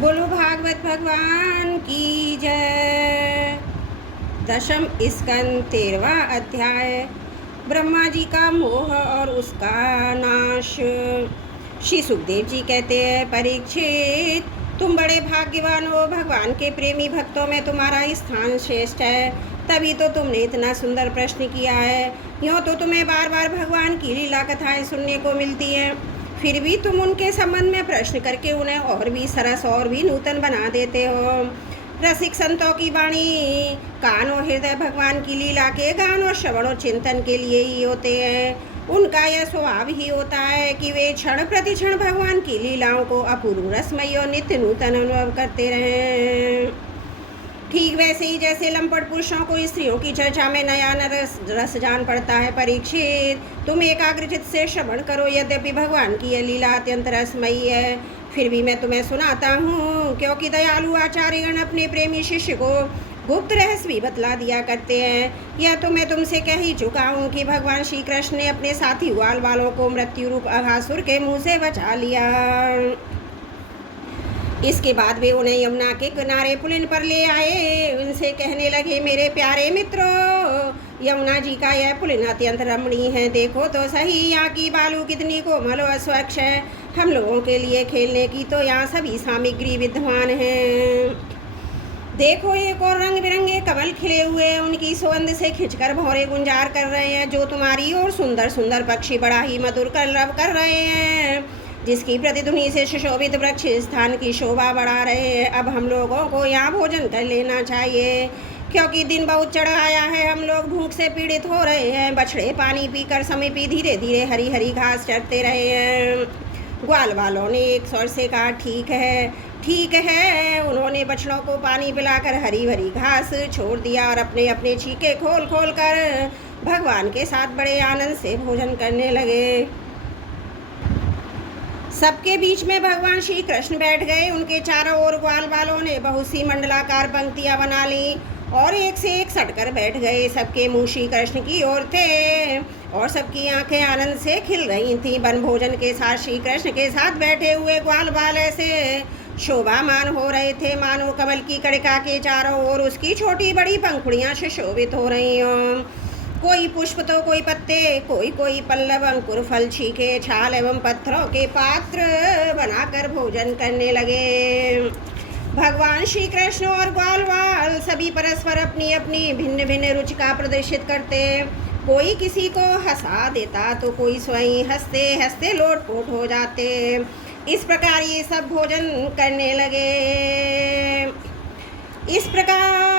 बोलो भागवत भगवान की जय। दशम स्कंद 13वां अध्याय। ब्रह्मा जी का मोह और उसका नाश। श्री सुखदेव जी कहते हैं, परीक्षित तुम बड़े भाग्यवान हो। भगवान के प्रेमी भक्तों में तुम्हारा स्थान श्रेष्ठ है, तभी तो तुमने इतना सुंदर प्रश्न किया है। यूँ तो तुम्हें बार बार भगवान की लीला कथाएं सुनने को मिलती हैं, फिर भी तुम उनके संबंध में प्रश्न करके उन्हें और भी सरस और भी नूतन बना देते हो। रसिक संतों की वाणी कान और हृदय भगवान की लीला के गान और श्रवण और चिंतन के लिए ही होते हैं। उनका यह स्वभाव ही होता है कि वे क्षण प्रति क्षण भगवान की लीलाओं को अपूर्व रसमयी और नित्य नूतन अनुभव करते रहें। ठीक वैसे ही जैसे लंपट पुरुषों को स्त्रियों की चर्चा में नया रस जान पड़ता है। परीक्षित तुम एकाग्रचित से श्रवण करो। यद्यपि भगवान की यह लीला अत्यंत रसमयी है, फिर भी मैं तुम्हें सुनाता हूँ, क्योंकि दयालु आचार्यगण अपने प्रेमी शिष्य को गुप्त रहस्य भी बतला दिया करते हैं। यह तो मैं तुमसे कह ही चुका हूँ कि भगवान श्री कृष्ण ने अपने साथी ग्वाल वालों को मृत्यु रूप अघासुर के मुँह से बचा लिया। इसके बाद वे उन्हें यमुना के किनारे पुलिन पर ले आए। उनसे कहने लगे, मेरे प्यारे मित्रों, यमुना जी का यह पुलिन अत्यंत रमणीय है। देखो तो सही, यहाँ की बालू कितनी कोमल और स्वच्छ है। हम लोगों के लिए खेलने की तो यहाँ सभी सामग्री विद्यमान है। देखो, एक और रंग बिरंगे कमल खिले हुए उनकी सुगंध से खिंचकर भौरे गुंजार कर रहे हैं। जो तुम्हारी और सुंदर सुंदर पक्षी बड़ा ही मधुर कलरव कर रहे हैं, जिसकी प्रतिध्वनि से सुशोभित वृक्ष स्थान की शोभा बढ़ा रहे हैं। अब हम लोगों को यहाँ भोजन कर लेना चाहिए, क्योंकि दिन बहुत चढ़ आया है। हम लोग भूख से पीड़ित हो रहे हैं। बछड़े पानी पीकर समीपी धीरे धीरे हरी हरी घास चरते रहे हैं। ग्वाल वालों ने एक स्वर से कहा, ठीक है ठीक है। उन्होंने बछड़ों को पानी पिलाकर हरी भरी घास छोड़ दिया और अपने अपने छीके खोल खोल कर भगवान के साथ बड़े आनंद से भोजन करने लगे। सबके बीच में भगवान श्री कृष्ण बैठ गए। उनके चारों ओर ग्वाल वालों ने बहुत सी मंडलाकार पंक्तियां बना ली और एक से एक सटकर बैठ गए। सबके मुंह श्री कृष्ण की ओर थे और सबकी आंखें आनंद से खिल रही थीं। वन भोजन के साथ श्री कृष्ण के साथ बैठे हुए ग्वाल बाल ऐसे शोभामान हो रहे थे मानो कमल की कड़िका के चारों ओर उसकी छोटी बड़ी पंखुड़ियां सुशोभित हो रही हों। कोई पुष्प तो कोई पत्ते, कोई कोई पल्लव, अंकुर, फल, छीके, छाल एवं पत्थरों के पात्र बनाकर भोजन करने लगे। भगवान श्री कृष्ण और ग्वाल वाल सभी परस्पर अपनी अपनी भिन्न भिन्न रुचि का प्रदर्शित करते। कोई किसी को हंसा देता तो कोई स्वयं हंसते हंसते लोटपोट हो जाते। इस प्रकार ये सब भोजन करने लगे। इस प्रकार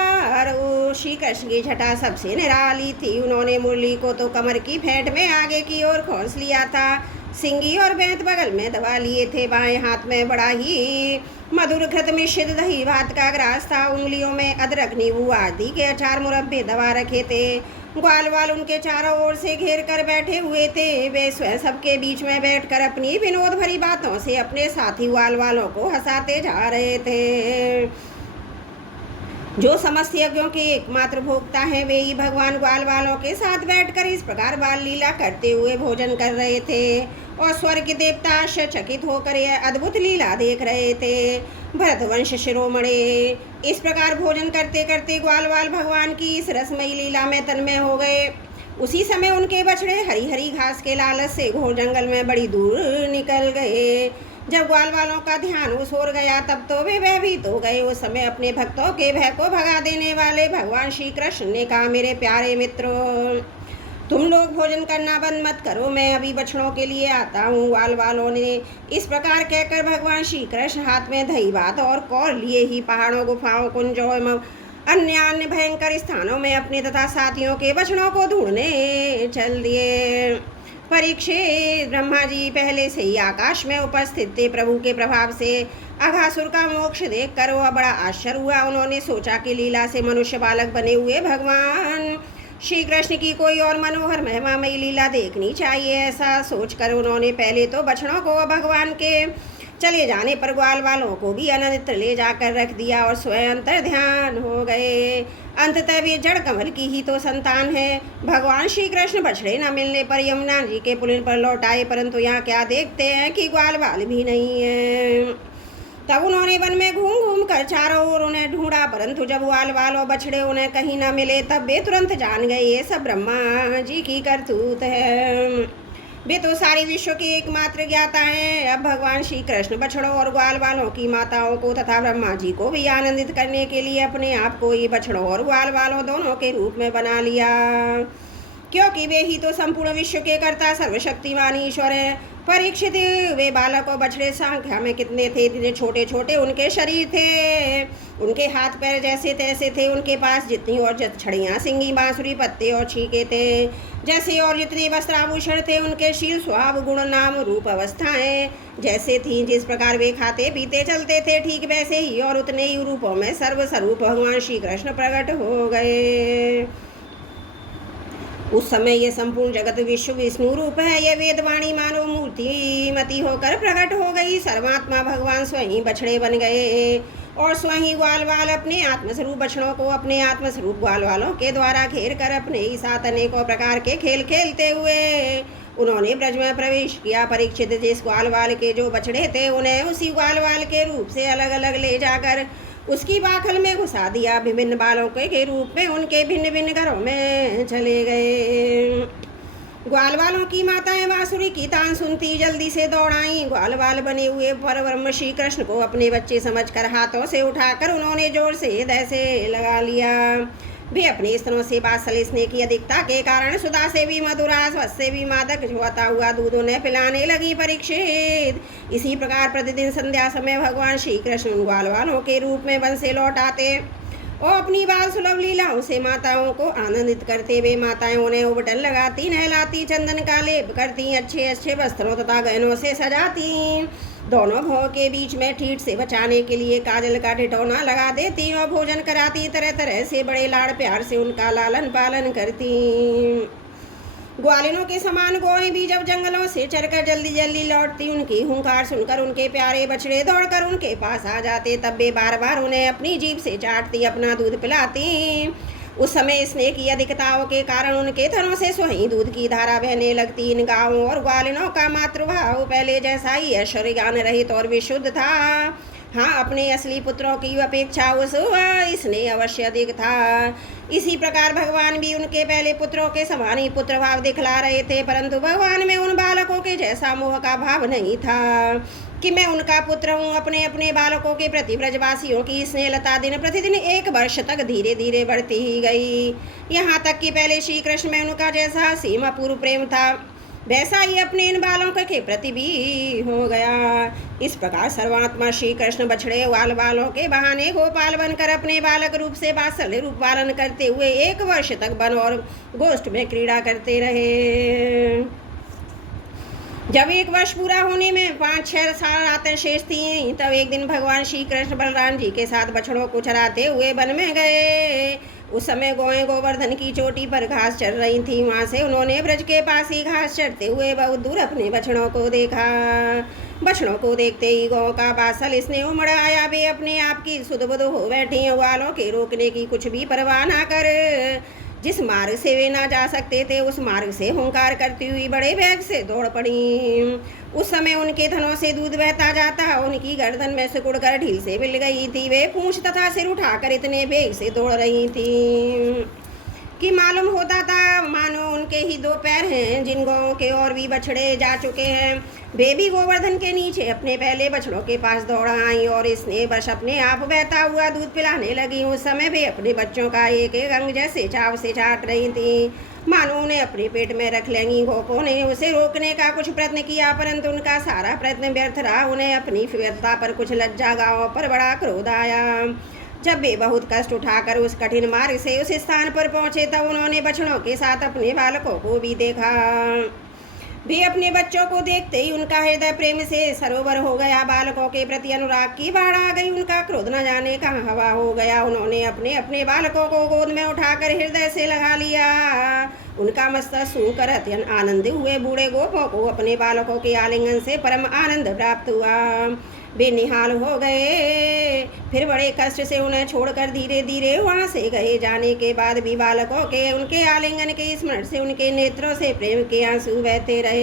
श्री कृष्ण की छटा सबसे निराली थी। उन्होंने मुरली को तो कमर की फेंट में आगे की ओर खोस लिया था। सिंगी और बेंत बगल में दबा लिए थे। बाएं हाथ में बड़ा ही मधुर घृत मिश्रित दही भात का ग्रास था। उंगलियों में अदरक, नींबू आदि के अचार मुरब्बे दबा रखे थे। ग्वाल वाल उनके चारों ओर से घेर कर बैठे हुए थे। वे स्वयं सबके बीच में बैठकर अपनी विनोद भरी बातों से अपने साथी ग्वाल वालों को हंसाते जा रहे थे। जो समस्त यज्ञों के एकमात्र भोक्ता हैं, वे ही भगवान ग्वाल वालों के साथ बैठकर इस प्रकार बाल लीला करते हुए भोजन कर रहे थे और स्वर्ग के देवता आश्चर्यचकित होकर यह अद्भुत लीला देख रहे थे। भरतवंश शिरोमणि इस प्रकार भोजन करते करते ग्वाल वाल भगवान की इस रसमयी लीला में तन्मय हो गए। उसी समय उनके बछड़े हरी हरी घास के लालच से घोर जंगल में बड़ी दूर निकल गए। जब ग्वाल वालों का ध्यान उस ओर गया, तब तो वे भयभीत हो गए। उस समय अपने भक्तों के भय को भगा देने वाले भगवान श्री कृष्ण ने कहा, मेरे प्यारे मित्रों, तुम लोग भोजन करना बंद मत करो, मैं अभी बछड़ों के लिए आता हूँ। ग्वाल वालों ने इस प्रकार कहकर भगवान श्री कृष्ण हाथ में दही भात और कौर लिए ही पहाड़ों, गुफाओं, कुंजों एवं अन्य भयंकर स्थानों में अपने तथा साथियों के बछड़ों को ढूंढने चल दिए। परीक्षित, ब्रह्मा जी पहले से ही आकाश में उपस्थित थे। प्रभु के प्रभाव से अघासुर का मोक्ष देखकर वह बड़ा आश्चर्य हुआ। उन्होंने सोचा कि लीला से मनुष्य बालक बने हुए भगवान श्री कृष्ण की कोई और मनोहर महिमामयी लीला देखनी चाहिए। ऐसा सोचकर उन्होंने पहले तो बछड़ों को भगवान के चले जाने पर ग्वाल वालों को भी अनंत ले जाकर रख दिया और स्वयं अंतर ध्यान हो गए। अंततः वे जड़ कमल की ही तो संतान है। भगवान श्री कृष्ण बछड़े न मिलने पर यमुना जी के पुलिन पर लौट आए, परंतु यहाँ क्या देखते हैं कि ग्वाल वाल भी नहीं है। तब उन्होंने वन में घूम घूम कर चारों ओर उन्हें ढूंढा, परंतु जब ग्वाल बाल और बछड़े उन्हें कहीं न मिले तब वे तुरंत जान गए ये सब ब्रह्मा जी की करतूत है। वे तो सारे विश्व की एकमात्र ज्ञाता हैं। अब भगवान श्री कृष्ण बछड़ों और ग्वाल बालों की माताओं को तथा ब्रह्मा जी को भी आनंदित करने के लिए अपने आप को ये बछड़ों और ग्वाल बालों दोनों के रूप में बना लिया, क्योंकि वे ही तो संपूर्ण विश्व के कर्ता सर्वशक्तिमान ईश्वर हैं। परीक्षित, वे बालक और बछड़े संख्या में कितने थे? इतने छोटे छोटे उनके शरीर थे, उनके हाथ पैर जैसे तैसे थे। उनके पास जितनी और छड़ियाँ, सिंगी, बांसुरी, पत्ते और छीके थे, जैसे और जितने वस्त्राभूषण थे। उनके शील, स्वभाव, गुण, नाम, रूप, अवस्थाएं जैसे थीं। जिस प्रकार वे खाते पीते चलते थे, ठीक वैसे ही और उतने ही रूपों में सर्वस्वरूप भगवान श्री कृष्ण प्रकट हो गए। उस समय ये संपूर्ण जगत विश्व विष्णु रूप है। ये वेदवाणी मानव मूर्ति मती होकर प्रकट हो गई। सर्वात्मा भगवान स्वयं बछड़े बन गए और स्वयं ग्वाल बाल अपने आत्मस्वरूप बछड़ों को अपने आत्मस्वरूप ग्वाल बालों के द्वारा घेर कर अपने ही साथ अनेकों प्रकार के खेल खेलते हुए उन्होंने ब्रज में प्रवेश किया। परीक्षित, जिस ग्वाल बाल के जो बछड़े थे उन्हें उसी ग्वाल बाल के रूप से अलग अलग ले जाकर उसकी बाखल में घुसा दिया। विभिन्न बालों के रूप में उनके भिन्न भिन्न घरों में चले गए। ग्वाल बालों की माताएं बांसुरी की तान सुनती जल्दी से दौड़ाई। ग्वाल बाल बने हुए परब्रह्म श्री कृष्ण को अपने बच्चे समझकर हाथों से उठाकर उन्होंने जोर से हृदय से लगा लिया। वे अपने स्तनों से वात्सल्य स्नेह की अधिकता के कारण सुधा से भी मधुरा, स्वस्थ से भी मादक होता हुआ दूध उन्हें पिलाने लगी। परीक्षित, इसी प्रकार प्रतिदिन संध्या समय भगवान श्री कृष्ण उन ग्वाल बालों के रूप में वन से लौट आते और अपनी बाल सुलभ लीलाओं से माताओं को आनंदित करते। वे माताएं उन्हें उबटन लगाती, नहलाती, चंदन का लेप करती, अच्छे अच्छे वस्त्रों तथा गहनों से सजाती। दोनों भौं के बीच में ठीठ से बचाने के लिए काजल का ठिठौना लगा देती और भोजन कराती। तरह तरह से बड़े लाड़ प्यार से उनका लालन पालन करती। ग्वालिनों के समान गौएं भी जब जंगलों से चरकर जल्दी जल्दी लौटती, उनकी हुंकार सुनकर उनके प्यारे बछड़े दौड़कर उनके पास आ जाते। तब वे बार बार उन्हें अपनी जीभ से चाटती, अपना दूध पिलाती। उस समय स्नेह की अधिकताओं के कारण उनके थनों से स्वयं दूध की धारा बहने लगती। इन गाँवों और ग्वालिनों का मातृभाव पहले जैसा ही ऐश्वर्य ज्ञान रहित और विशुद्ध था। हाँ, अपने असली पुत्रों की अपेक्षा उस स्नेह अवश्य अधिक था। इसी प्रकार भगवान भी उनके पहले पुत्रों के समान ही पुत्र भाव दिखला रहे थे, परंतु भगवान में उन बालकों के जैसा मोह का भाव नहीं था कि मैं उनका पुत्र हूँ। अपने अपने बालकों के प्रति ब्रजवासियों की स्नेहलता दिन प्रतिदिन 1 वर्ष तक धीरे धीरे बढ़ती ही गई। यहाँ तक कि पहले श्री कृष्ण में उनका जैसा असीम अपूर्व प्रेम था वैसा ही अपने इन बालकों के प्रति भी हो गया। इस प्रकार सर्वात्मा श्री कृष्ण बछड़े ग्वाल बालों के बहाने गोपाल बनकर अपने बालक रूप से वात्सल्य रूप पालन करते हुए 1 वर्ष तक वन और गोष्ठ में क्रीड़ा करते रहे। जब 1 वर्ष पूरा होने में 5-6 साल रातें शेष थीं, तब एक दिन भगवान श्री कृष्ण बलराम जी के साथ बछड़ों को चराते हुए वन में गए। उस समय गौएं गोवर्धन की चोटी पर घास चर रही थी। वहाँ से उन्होंने ब्रज के पास ही घास चरते हुए बहुत दूर अपने बछड़ों को देखा। बछड़ों को देखते ही गौ का वात्सल्य स्नेह उमड़ आया। वे अपने आप की सुध बुध हो बैठी, ग्वालों के रोकने की कुछ भी परवाह ना कर जिस मार्ग से वे ना जा सकते थे उस मार्ग से हुंकार करती हुई बड़े वेग से दौड़ पड़ी। उस समय उनके थनों से दूध बहता जाता, उनकी गर्दन में सिकुड़कर ढील से मिल गई थी। वे पूंछ तथा सिर उठाकर इतने वेग से दौड़ रही थी कि मालूम होता था मानो उनके ही 2 पैर हैं। जिन गौओं के और भी बछड़े जा चुके हैं वे भी गोवर्धन के नीचे अपने पहले बछड़ों के पास दौड़ आई और इसने बस अपने आप बहता हुआ दूध पिलाने लगी। उस समय वे अपने बच्चों का एक एक अंग जैसे चाव से चाट रही थी, मानो उन्हें अपने पेट में रख लेंगी। गोपों ने उसे रोकने का कुछ प्रयत्न किया, परंतु उनका सारा प्रयत्न व्यर्थ रहा। उन्हें अपनी व्यर्थता पर कुछ लज्जा गाँव पर बड़ा क्रोध आया। जब वे बहुत कष्ट उठाकर उस कठिन मार्ग से उस स्थान पर पहुंचे तब उन्होंने बछड़ों के साथ अपने बालकों को भी देखा। वे अपने बच्चों को देखते ही उनका हृदय प्रेम से सरोवर हो गया। बालकों के प्रति अनुराग की बाढ़ आ गई। उनका क्रोध न जाने कहाँ हवा हो गया। उन्होंने अपने अपने बालकों को गोद में उठाकर हृदय से लगा लिया। उनका मस्तक सूंघकर अत्यंत आनंद हुए बूढ़े गोपों को अपने बालकों के आलिंगन से परम आनंद प्राप्त हुआ। वे निहाल हो गए। फिर बड़े कष्ट से उन्हें छोड़कर धीरे धीरे वहाँ से गए। जाने के बाद भी बालकों के उनके आलिंगन के स्मरण से उनके नेत्रों से प्रेम के आंसू बहते रहे।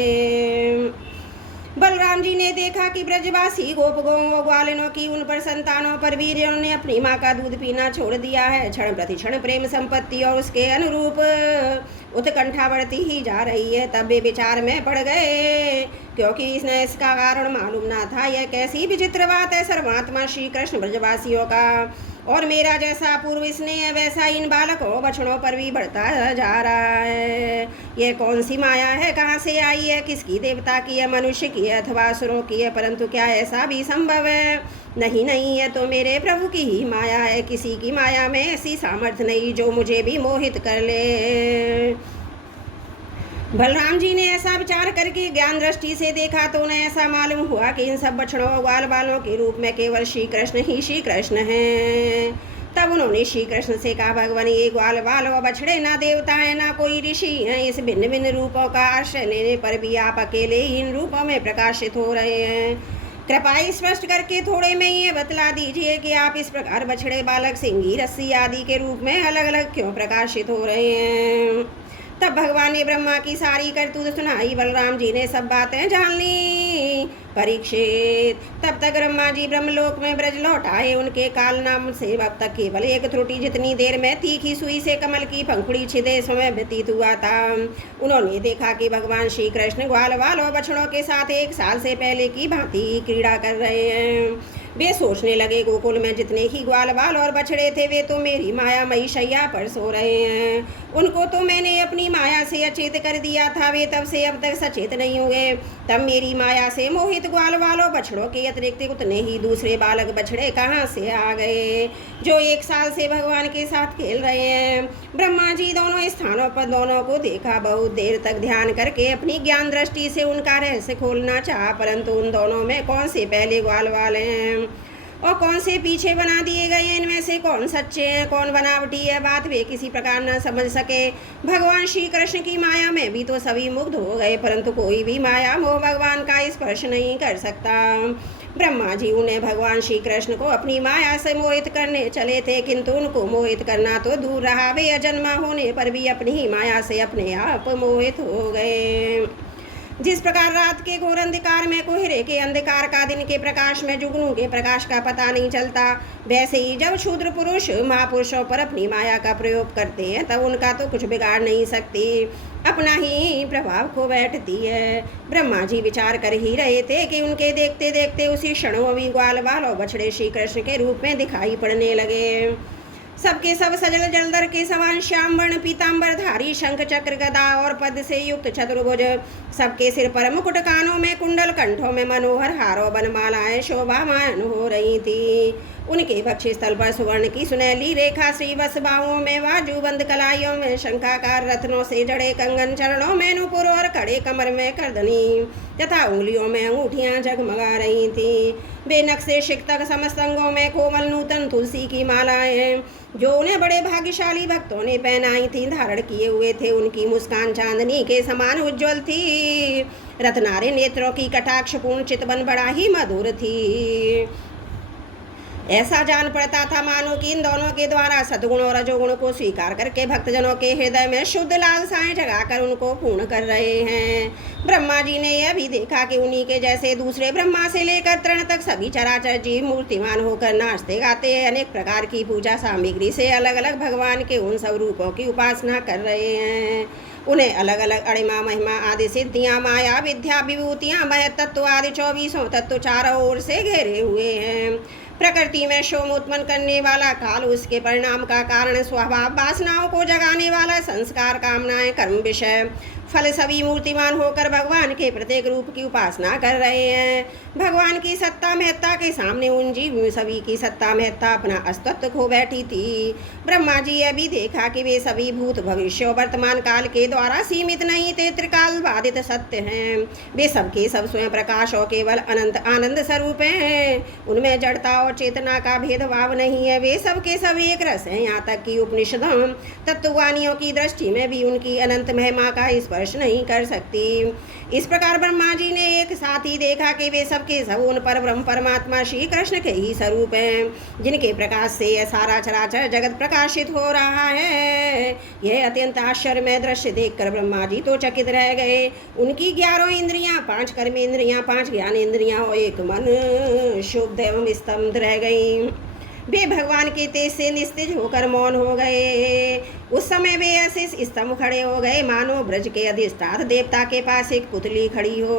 बलराम जी ने देखा कि ब्रजवासी गोप गौओं ग्वालिनों की उन पर संतानों पर वीरों ने अपनी माँ का दूध पीना छोड़ दिया है। क्षण प्रति क्षण प्रेम संपत्ति और उसके अनुरूप उत्कंठा बढ़ती ही जा रही है। तब वे विचार में पड़ गए, क्योंकि इसने इसका कारण मालूम ना था। यह कैसी विचित्र बात है, सर्वात्मा श्री कृष्ण ब्रजवासियों का और मेरा जैसा पूर्व स्नेह वैसा इन बालकों बछड़ों पर भी बढ़ता जा रहा है। यह कौन सी माया है, कहाँ से आई है, किसकी देवता की है, मनुष्य की है अथवा असुरों की है? परंतु क्या ऐसा भी संभव है? नहीं नहीं, यह तो मेरे प्रभु की ही माया है। किसी की माया में ऐसी सामर्थ्य नहीं जो मुझे भी मोहित कर ले। बलराम जी ने ऐसा विचार करके ज्ञान दृष्टि से देखा तो उन्हें ऐसा मालूम हुआ कि इन सब बछड़ों ग्वाल बालों के रूप में केवल श्री कृष्ण ही श्री कृष्ण हैं। तब उन्होंने श्री कृष्ण से कहा, भगवान ये ग्वाल बाल और बछड़े ना देवता है ना कोई ऋषि हैं। इस भिन्न भिन्न रूपों का आश्रय लेने पर भी आप अकेले ही इन रूपों में प्रकाशित हो रहे हैं। कृपा स्पष्ट करके थोड़े में ये बतला दीजिए कि आप इस प्रकार बछड़े बालक सिंगी रस्सी आदि के रूप में अलग अलग क्यों प्रकाशित हो रहे हैं। तब भगवान ने ब्रह्मा की सारी करतूत सुनाई। बलराम जी ने सब बातें जान ली। परीक्षित, तब तक ब्रह्मा जी ब्रह्मलोक में ब्रज लौट आए। उनके काल नाम से अब तक केवल एक त्रुटि जितनी देर में तीखी सुई से कमल की पंखुड़ी छिदे समय व्यतीत हुआ था। उन्होंने देखा कि भगवान श्री कृष्ण ग्वाल बाल और बछड़ों के साथ 1 साल से पहले की भांति क्रीड़ा कर रहे हैं। वे सोचने लगे, गोकुल में जितने ही ग्वाल बाल और बछड़े थे वे तो मेरी माया मई शैया पर सो रहे हैं। उनको तो मैंने अपनी माया से अचेत कर दिया था। वे तब से अब तक सचेत नहीं हुए। तब मेरी माया से मोहित ग्वाल बालों बछड़ों के अतिरिक्त उतने ही दूसरे बालक बछड़े कहाँ से आ गए जो 1 साल से भगवान के साथ खेल रहे हैं। ब्रह्मा जी दोनों स्थानों पर दोनों को देखा। बहुत देर तक ध्यान करके अपनी ज्ञान दृष्टि से उनका रहस्य खोलना चाहा, परंतु उन दोनों में कौन से पहले ग्वाल बाल हैं और कौन से पीछे बना दिए गए हैं, इनमें से कौन सच्चे हैं कौन बनावटी है, बात वे किसी प्रकार न समझ सके। भगवान श्री कृष्ण की माया में भी तो सभी मुग्ध हो गए, परंतु कोई भी माया मोह भगवान का स्पर्श नहीं कर सकता। ब्रह्मा जी उन्हें भगवान श्री कृष्ण को अपनी माया से मोहित करने चले थे, किंतु उनको मोहित करना तो दूर रहा, वे अजन्मा होने पर भी अपनी ही माया से अपने आप मोहित हो गए। जिस प्रकार रात के घोर अंधकार में कोहरे के अंधकार का दिन के प्रकाश में जुगनू के प्रकाश का पता नहीं चलता, वैसे ही जब शूद्र पुरुष महापुरुषों पर अपनी माया का प्रयोग करते हैं तब उनका तो कुछ बिगाड़ नहीं सकती, अपना ही प्रभाव खो बैठती है। ब्रह्मा जी विचार कर ही रहे थे कि उनके देखते देखते उसी क्षणों भी ग्वाल बाल और बछड़े श्री कृष्ण के रूप में दिखाई पड़ने लगे। सबके सब सजल जलधर के समान श्याम वर्ण पीताम्बर धारी, शंख चक्र गदा और पद से युक्त चतुर्भुज, सबके सिर पर मुकुट, कानों में कुंडल, कंठों में मनोहर हारों बनमालाएं शोभामान हो रही थी। उनके वक्षस्थल पर सुवर्ण की सुनहली रेखा, श्रीवत्स बाहुओं में बाजूबंद कलाइयों में शंखाकार रत्नों से जड़े कंगन, चरणों में नूपुर और कड़े कमर में करदनी तथा उंगलियों में अंगूठियां जगमगा रही थी। वे नक्शे शिक्तक समस्त अंगों में कोमल नूतन तुलसी की मालाएं जो उन्हें बड़े भाग्यशाली भक्तों ने पहनाई थी धारण किए हुए थे। उनकी मुस्कान चांदनी के समान उज्ज्वल थी। रत्नारे नेत्रों की कटाक्षपूर्ण चितवन बड़ा ही मधुर थी। ऐसा जान पड़ता था मानो कि इन दोनों के द्वारा सद्गुण और रजोगुण को स्वीकार करके भक्तजनों के हृदय में शुद्ध लालसाएं जगाकर उनको पूर्ण कर रहे हैं। ब्रह्मा जी ने यह भी देखा कि उन्हीं के जैसे दूसरे ब्रह्मा से लेकर तृण तक सभी चराचर जीव मूर्तिमान होकर नाचते गाते अनेक प्रकार की पूजा सामग्री से अलग अलग भगवान के उन सब रूपों की उपासना कर रहे हैं। उन्हें अलग अलग अणिमा महिमा आदि सिद्धियां, माया विद्या, विभूतियां, महत तत्व आदि 24 तत्व चारों ओर से घेरे हुए हैं। प्रकृति में शोम उत्पन्न करने वाला काल, उसके परिणाम का कारण स्वभाव, वासनाओं को जगाने वाला संस्कार, कामनाएं, कर्म, विषय, फल सभी मूर्तिमान होकर भगवान के प्रत्येक रूप की उपासना कर रहे हैं। भगवान की सत्ता महत्ता के सामने उन जीव सभी की सत्ता महत्ता अपना अस्तित्व खो बैठी थी। ब्रह्मा जी यह भी देखा कि वे सभी भूत भविष्य वर्तमान काल के द्वारा सीमित नहीं थे, त्रिकाल बाधित सत्य हैं। वे सबके सब स्वयं प्रकाश और केवल अनंत आनंद स्वरूप हैं। उनमें जड़ता और चेतना का भेदभाव नहीं है। वे सबके सब एक रस हैं। यहाँ तक कि उपनिषदों तत्ववानियों की दृष्टि में भी उनकी अनंत महिमा का स्पर्श नहीं कर सकती। इस प्रकार ब्रह्मा जी ने एक साथ ही देखा कि वे सबके सब उन पर ब्रह्म परमात्मा श्री कृष्ण के ही स्वरूप हैं, जिनके प्रकाश से यह सारा चराचर जगत प्रकाशित हो रहा है। यह अत्यंत आश्चर्यमय दृश्य देखकर ब्रह्मा जी तो चकित रह गए। उनकी 11 इंद्रियां, 5 कर्मेंद्रियां, 5 ज्ञानेंद्रियां और एक मन शुद्ध एवं स्तब्ध रह गई। वे भगवान के तेज से निस्तेज होकर मौन हो गए। उस समय वे ऐसे स्तंभ खड़े हो गए मानो ब्रज के अधिष्ठाता देवता के पास एक पुतली खड़ी हो।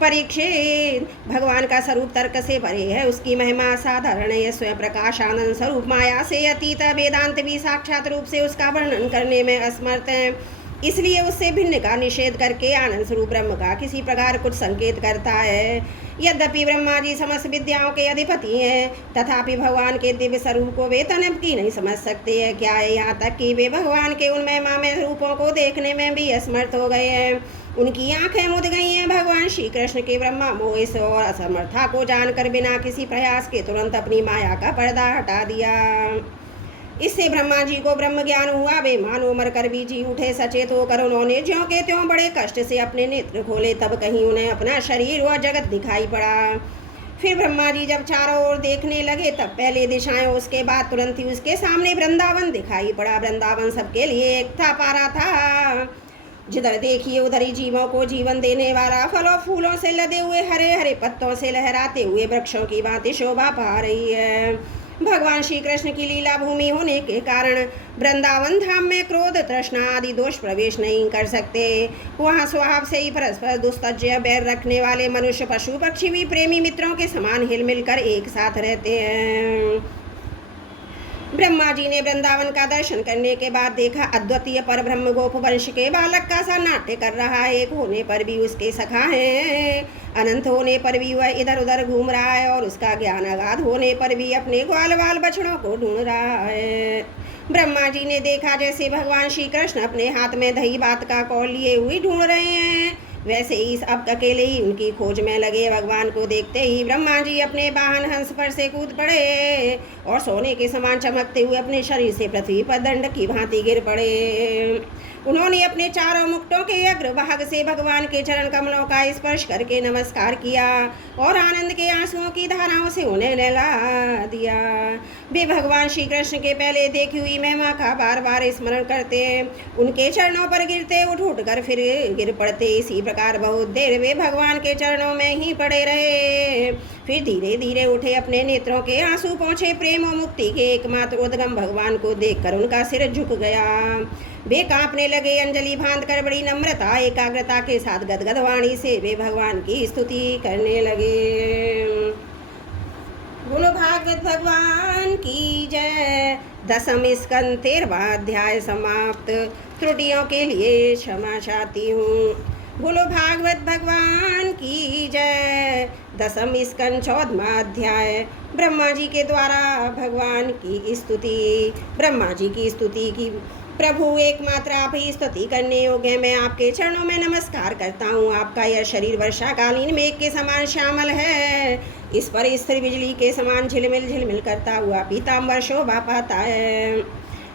परीक्षित, भगवान का स्वरूप तर्क से परे है, उसकी महिमा साधारण है। स्वयं प्रकाश आनंद स्वरूप माया से अतीत, वेदांत भी साक्षात रूप से उसका वर्णन करने में असमर्थ है। इसलिए उससे भिन्न का निषेध करके आनंद स्वरूप ब्रह्म का किसी प्रकार कुछ संकेत करता है। यद्यपि ब्रह्मा जी समस्त विद्याओं के अधिपति हैं, तथापि भगवान के दिव्य स्वरूप को वे तनिक की नहीं समझ सकते हैं। क्या है, यहाँ तक कि वे भगवान के उन महिमामय रूपों को देखने में भी असमर्थ हो गए हैं। उनकी आंखें मुद गई हैं। भगवान श्री कृष्ण के ब्रह्मा मोह और असमर्था को जानकर बिना किसी प्रयास के तुरंत अपनी माया का पर्दा हटा दिया। इससे ब्रह्मा जी को ब्रह्म ज्ञान हुआ। वे मानो मरकर भी जी उठे। सचेत होकर उन्होंने ज्यों के त्यों बड़े कष्ट से अपने नेत्र खोले, तब कहीं उन्हें अपना शरीर व जगत दिखाई पड़ा। फिर ब्रह्मा जी जब चारों ओर देखने लगे, तब पहले दिशाएं, उसके बाद तुरंत ही उसके सामने वृंदावन दिखाई पड़ा। वृंदावन सबके लिए एक था पारा था। जिधर देखिए उधर ही जीवों को जीवन देने वाला, फलों फूलों से लदे हुए हरे हरे पत्तों से लहराते हुए वृक्षों की भांति शोभा पा रही है। भगवान श्री कृष्ण की लीला भूमि होने के कारण वृंदावन धाम में क्रोध, तृष्णा आदि दोष प्रवेश नहीं कर सकते। वहाँ स्वभाव से ही परस्पर दुस्तज्य बैर रखने वाले मनुष्य, पशु, पक्षी भी प्रेमी मित्रों के समान हिल मिलकर एक साथ रहते हैं। ब्रह्मा जी ने वृंदावन का दर्शन करने के बाद देखा, अद्वितीय पर ब्रह्म गोप वंश के बालक का सा नाट्य कर रहा है। एक होने पर भी उसके सखा हैं, अनंत होने पर भी वह इधर उधर घूम रहा है, और उसका ज्ञान अगाध होने पर भी अपने ग्वाल बाल बछड़ों को ढूंढ रहा है। ब्रह्मा जी ने देखा जैसे भगवान श्री कृष्ण अपने हाथ में दही भात का कौल लिए हुए ढूंढ रहे हैं, वैसे ही अब अकेले ही उनकी खोज में लगे। भगवान को देखते ही ब्रह्मा जी अपने वाहन हंस पर से कूद पड़े और सोने के समान चमकते हुए अपने शरीर से पृथ्वी पर दंड की भांति गिर पड़े। उन्होंने अपने चारों मुकुटों के अग्रभाग से भगवान के चरण कमलों का स्पर्श करके नमस्कार किया और आनंद के आंसुओं की धाराओं से उन्हें नहला दिया। वे भगवान श्री कृष्ण के पहले देखी हुई महिमा का बार बार स्मरण करते, उनके चरणों पर गिरते, उठ उठ कर फिर गिर पड़ते। इसी प्रकार बहुत देर वे भगवान के चरणों में ही पड़े रहे। फिर धीरे धीरे उठे, अपने नेत्रों के आंसू पहुँचे। प्रेम और मुक्ति के एकमात्र उद्गम भगवान को देखकर उनका सिर झुक गया। वे कांपने लगे। अंजलि बांध कर बड़ी नम्रता एकाग्रता के साथ गदगद वाणी से वे भगवान की स्तुति करने लगे। बोलो भागवत भगवान की जय। 10वां स्कंद 13वां अध्याय समाप्त। त्रुटियों के लिए क्षमा चाहती हूँ। बोलो भागवत भगवान की जय। 10वां स्कंद 14वां अध्याय। ब्रह्मा जी के द्वारा भगवान की स्तुति। ब्रह्मा जी की स्तुति की। प्रभु एकमात्र आप ही स्तुति करने योग्य, मैं आपके चरणों में नमस्कार करता हूँ। आपका यह शरीर वर्षाकालीन मेघ के समान श्यामल है, इस पर स्थिर बिजली के समान झिलमिल झिलमिल करता हुआ पीताम्बर शोभा पाता है।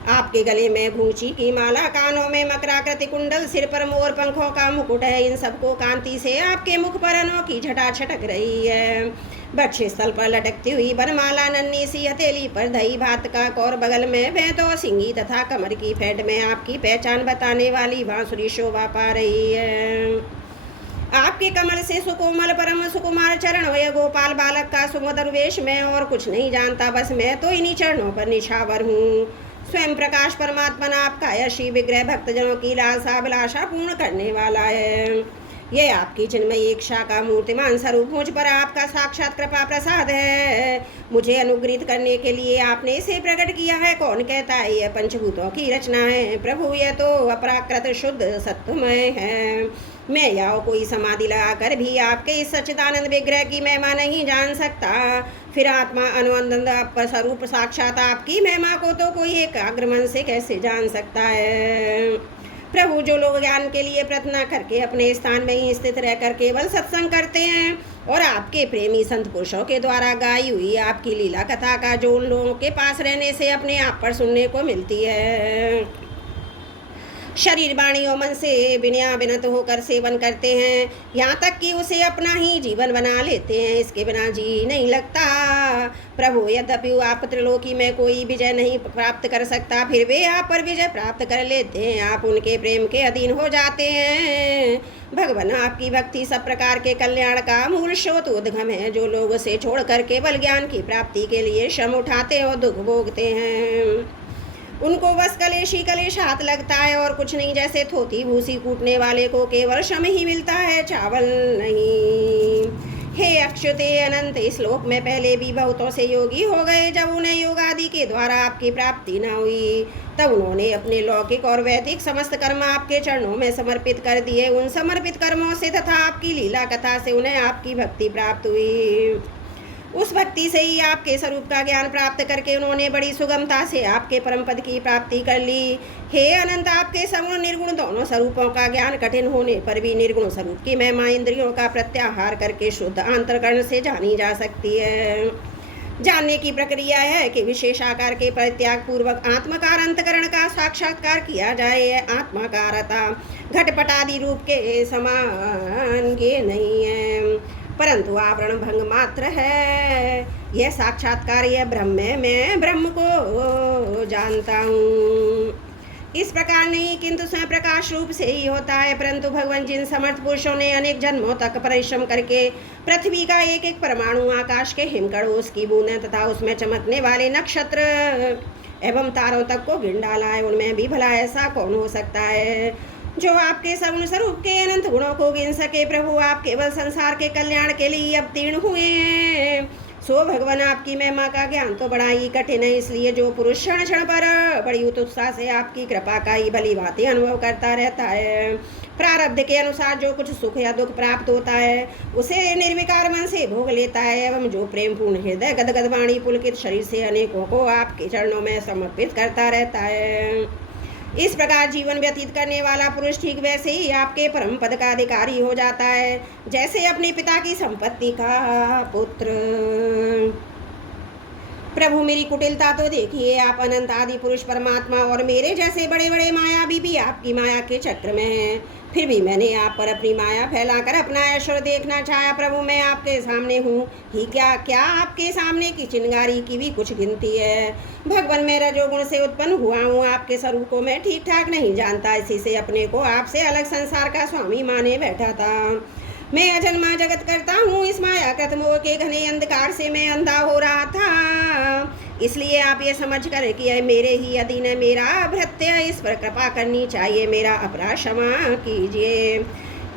आपके गले में घूंची की माला, कानों में मकराकृति कुंडल, सिर पर मोर पंखों का मुकुट है। इन सबको कांति से आपके मुख पर अनोखी छटा छटक रही है। वक्ष स्थल पर लटकती हुई वनमाला, नन्ही सी हथेली पर दही भात का कौर, बगल में बैंतो सिंगी तथा कमर की फेंट में आपकी पहचान बताने वाली बांसुरी शोभा पा रही है। आपके कमल से सुकोमल परम सुकुमार चरण, वह गोपाल बालक का सुमधुर वेश। मैं और कुछ नहीं जानता, बस मैं तो इन्हीं चरणों पर निछावर हूँ। स्वयं प्रकाश परमात्मा आपका यह श्री विग्रह भक्तजनों की लालसा अभिलाषा पूर्ण करने वाला है। ये आपकी चिन्मयी इच्छा का मूर्तिमान स्वरूप मुझ पर आपका साक्षात कृपा प्रसाद है। मुझे अनुग्रहित करने के लिए आपने इसे प्रकट किया है। कौन कहता है यह पंचभूतों की रचना है? प्रभु यह तो अपराकृत शुद्ध सत्वमय है। मैं या कोई समाधि लगाकर भी आपके इस सच्चिदानंद विग्रह की महिमा नहीं जान सकता। फिर आत्मा अनुनंद स्वरूप साक्षात आपकी महिमा को तो कोई एकाग्र मन से कैसे जान सकता है? प्रभु, जो लोग ज्ञान के लिए प्रार्थना करके अपने स्थान में ही स्थित रहकर केवल सत्संग करते हैं और आपके प्रेमी संत पुरुषों के द्वारा गाई हुई आपकी लीला कथा का जो उन लोगों के पास रहने से अपने आप पर सुनने को मिलती है, शरीर वाणी और मन से विनया विनत होकर सेवन करते हैं, यहाँ तक कि उसे अपना ही जीवन बना लेते हैं। इसके बिना जी नहीं लगता। प्रभु, यद्यपि आप त्रिलोकी में कोई विजय नहीं प्राप्त कर सकता, फिर वे आप पर विजय प्राप्त कर लेते हैं। आप उनके प्रेम के अधीन हो जाते हैं। भगवान, आपकी भक्ति सब प्रकार के कल्याण का मूल स्रोत उद्गम है। जो लोग उसे छोड़कर केवल ज्ञान की प्राप्ति के लिए श्रम उठाते और दुख भोगते हैं, उनको बस कलेश ही कलेश हाथ लगता है और कुछ नहीं। जैसे थोती भूसी कूटने वाले को केवल श्रम ही मिलता है, चावल नहीं। हे अक्षुते अनंत, इस श्लोक में पहले भी बहुतों से योगी हो गए। जब उन्हें योग आदि के द्वारा आपकी प्राप्ति न हुई, तब उन्होंने अपने लौकिक और वैदिक समस्त कर्म आपके चरणों में समर्पित कर दिए। उन समर्पित कर्मों से तथा आपकी लीला कथा से उन्हें आपकी भक्ति प्राप्त हुई। उस भक्ति से ही आपके स्वरूप का ज्ञान प्राप्त करके उन्होंने बड़ी सुगमता से आपके परम पद की प्राप्ति कर ली। हे अनंत, आपके सगुण निर्गुण दोनों स्वरूपों का ज्ञान कठिन होने पर भी निर्गुण स्वरूप की महिमा इंद्रियों का प्रत्याहार करके शुद्ध अंतर्करण से जानी जा सकती है। जानने की प्रक्रिया है कि विशेष आकार के परित्याग पूर्वक आत्मकार अंतकरण का साक्षात्कार किया जाए। आत्माकारता घटपट आदि रूप के समान ये नहीं है, परंतु आवरण भंग मात्र है। यह साक्षात्कार यह ब्रह्म है, मैं ब्रह्म को जानता हूँ। इस प्रकार नहीं, किंतु स्वयं प्रकाश रूप से ही होता है। परंतु भगवान, जिन समर्थ पुरुषों ने अनेक जन्मों तक परिश्रम करके पृथ्वी का एक एक परमाणु, आकाश के हिमकण, उसकी बूंदें तथा उसमें चमकने वाले नक्षत्र एवं तारों तक को गिन डाला है, उनमें भी भला ऐसा कौन हो सकता है जो आपके सगुण स्वरूप के अनंत गुणों को गिन सके। प्रभु, आप केवल संसार के कल्याण के लिए अवतीर्ण हुए हैं। सो भगवान, आपकी महिमा का ज्ञान तो बड़ा ही कठिन है। इसलिए जो पुरुष क्षण क्षण पर बड़ी उत्साह से आपकी कृपा का ही भली भांति अनुभव करता रहता है, प्रारब्ध के अनुसार जो कुछ सुख या दुख प्राप्त होता है उसे निर्विकार मन से भोग लेता है, एवं जो प्रेम पूर्ण हृदय गदगद वाणी पुलकित शरीर से अनेकों को आपके चरणों में समर्पित करता रहता है। इस प्रकार जीवन व्यतीत करने वाला पुरुष ठीक वैसे ही आपके परम पद का अधिकारी हो जाता है, जैसे अपने पिता की संपत्ति का पुत्र। प्रभु, मेरी कुटिलता तो देखिए। आप अनंत आदि पुरुष परमात्मा और मेरे जैसे बड़े बड़े मायावी भी आपकी माया के चक्र में हैं। फिर भी मैंने आप पर अपनी माया फैलाकर अपना ऐश्वर्य देखना चाहा। प्रभु, मैं आपके सामने हूँ ही क्या आपके सामने की चिंगारी की भी कुछ गिनती है। भगवान, मैं रजोगुण से उत्पन्न हुआ हूँ, आपके स्वरूप को मैं ठीक ठाक नहीं जानता। इसी से अपने को आपसे अलग संसार का स्वामी माने बैठा था। मैं अजन्मा जगत करता हूँ। इस मायाकृत मोह के घने अंधकार से मैं अंधा हो रहा था। इसलिए आप ये समझ कर कि यह मेरे ही अधीन है, मेरा भृत्य है, इस पर कृपा करनी चाहिए, मेरा अपराध क्षमा कीजिए।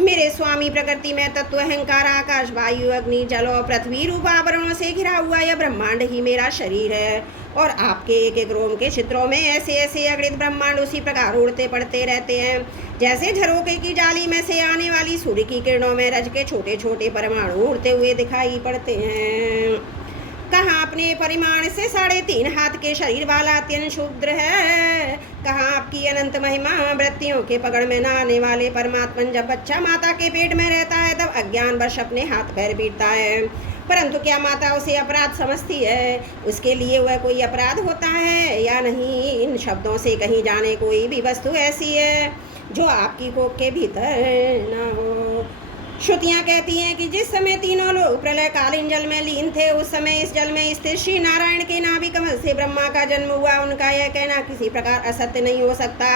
मेरे स्वामी, प्रकृति में तत्व अहंकार आकाश वायु अग्नि जल और पृथ्वी रूप आवरणों से घिरा हुआ यह ब्रह्मांड ही मेरा शरीर है, और आपके एक एक रोम के छिद्रों में ऐसे ऐसे अगणित ब्रह्मांड उसी प्रकार उड़ते पड़ते रहते हैं, जैसे झरोके की जाली में से आने वाली सूर्य की किरणों में रज के छोटे छोटे परमाणु उड़ते हुए दिखाई पड़ते हैं। कहाँ अपने परिमाण से 3.5 हाथ के शरीर वाला अत्यंत क्षुद्र है, कहाँ आपकी अनंत महिमा वृत्तियों के पकड़ में न आने वाले परमात्मन जब बच्चा माता के पेट में रहता है तब अज्ञानवश अपने हाथ पैर पीटता है। परंतु क्या माता उसे अपराध समझती है? उसके लिए वह कोई अपराध होता है या नहीं? इन शब्दों से कहीं जाने कोई भी वस्तु ऐसी है जो आपकी कोख के भीतर न हो। श्रुतियाँ कहती हैं कि जिस समय तीनों लोग प्रलय कालीन जल में लीन थे, उस समय इस जल में स्थित श्री नारायण के नाभि कमल से ब्रह्मा का जन्म हुआ। उनका यह कहना किसी प्रकार असत्य नहीं हो सकता।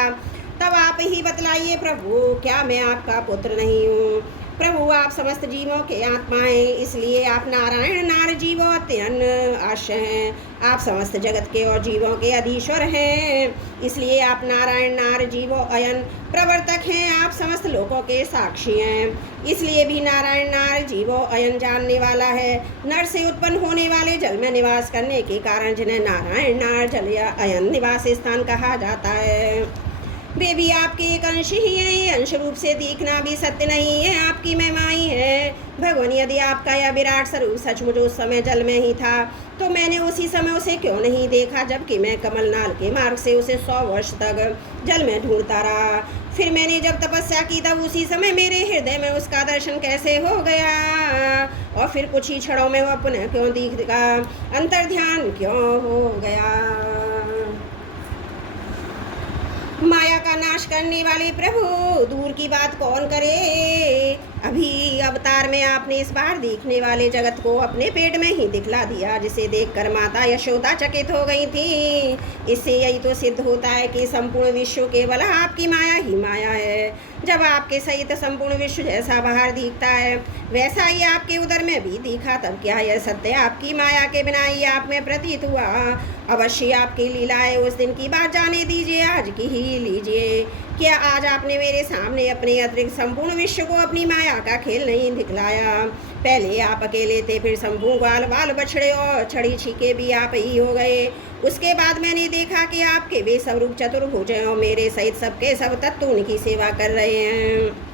तब आप ही बतलाइए प्रभु, क्या मैं आपका पुत्र नहीं हूँ? प्रभु, आप समस्त जीवों के आत्मा हैं, इसलिए आप नारायण नार जीवो अत्यन आश्रय हैं। आप समस्त जगत के और जीवों के अधीश्वर हैं, इसलिए आप नारायण नार जीवो अयन प्रवर्तक हैं। आप समस्त लोकों के साक्षी हैं, इसलिए भी नारायण नार जीवो अयन जानने वाला है। नर से उत्पन्न होने वाले जल में निवास करने के कारण जिन्हें नारायण नार जल या अयन निवास स्थान कहा जाता है, वे भी आपके एक अंश ही हैं। ये अंश रूप से दिखना भी सत्य नहीं है, आपकी महिमा ही है। भगवान, यदि आपका यह विराट स्वरूप सचमुच उस समय जल में ही था, तो मैंने उसी समय उसे क्यों नहीं देखा, जबकि मैं कमलनाल के मार्ग से उसे 100 वर्ष तक जल में ढूंढता रहा। फिर मैंने जब तपस्या की तब उसी समय मेरे हृदय में उसका दर्शन कैसे हो गया, और फिर कुछ ही क्षणों में वह पुनः क्यों दिखेगा, अंतर्ध्यान क्यों हो गया। माया का नाश नाश करने वाले प्रभु, दूर की बात कौन करे। अभी अवतार में आपने इस बार देखने वाले जगत को अपने पेट में ही दिखला दिया, जिसे देखकर माता यशोदा चकित हो गई थी। इससे यही तो सिद्ध होता है कि संपूर्ण विश्व केवल आपकी माया ही माया है। जब आपके सहित संपूर्ण विश्व जैसा बाहर दिखता है, वैसा ही आपके उदर में भी दिखा, तब क्या यह सत्य आपकी माया के बिना ही आप में प्रतीत हुआ। अवश्य आपकी लीलाएं उस दिन की बात जाने दीजिए, आज की ही लीजिए। क्या आज आपने मेरे सामने अपने अतिरिक्त संपूर्ण विश्व को अपनी माया का खेल नहीं दिखलाया। पहले आप अकेले थे, फिर संपूर्ण ग्वाल बाल बछड़े और छड़ी छीके भी आप ही हो गए। उसके बाद मैंने देखा कि आपके वे सब रूप चतुर्भुज हैं और मेरे सहित सबके सब तत्व उनकी सेवा कर रहे हैं।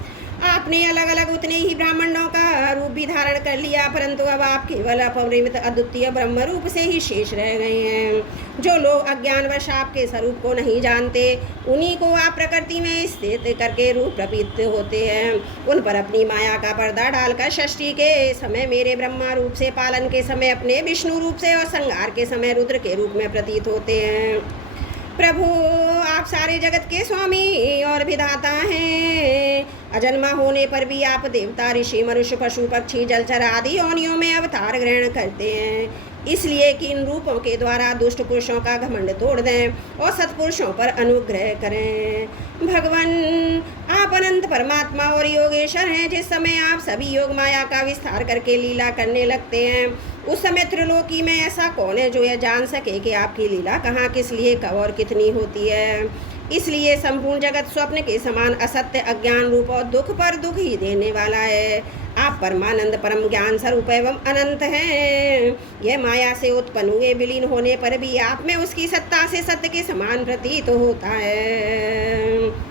आपने अलग अलग उतने ही ब्राह्मणों का रूप भी धारण कर लिया, परंतु अब आप केवल अपरिमित अद्वितीय ब्रह्म रूप से ही शेष रह गए हैं। जो लोग अज्ञानवश आपके स्वरूप को नहीं जानते, उन्हीं को आप प्रकृति में स्थित करके रूप प्रतीत होते हैं। उन पर अपनी माया का पर्दा डालकर षष्ठी के समय मेरे ब्रह्मा रूप से, पालन के समय अपने विष्णु रूप से और संहार के समय रुद्र के रूप में प्रतीत होते हैं। प्रभु, आप सारे जगत के स्वामी और विधाता हैं। अजन्मा होने पर भी आप देवता, ऋषि, मनुष्य, पशु, पक्षी, जलचर आदि योनियों में अवतार ग्रहण करते हैं, इसलिए कि इन रूपों के द्वारा दुष्ट पुरुषों का घमंड तोड़ दें और सत्पुरुषों पर अनुग्रह करें। भगवान, आप अनंत परमात्मा और योगेश्वर हैं। जिस समय आप सभी योग माया का विस्तार करके लीला करने लगते हैं, उस समय त्रिलोकी में ऐसा कौन है जो यह जान सके कि आपकी लीला कहाँ, किस लिए, कब और कितनी होती है। इसलिए संपूर्ण जगत स्वप्न के समान असत्य, अज्ञान रूप और दुख पर दुख ही देने वाला है। आप परमानंद, परम ज्ञान स्वरूप एवं अनंत हैं। यह माया से उत्पन्न हुए विलीन होने पर भी आप में उसकी सत्ता से सत्य के समान प्रतीत होता है।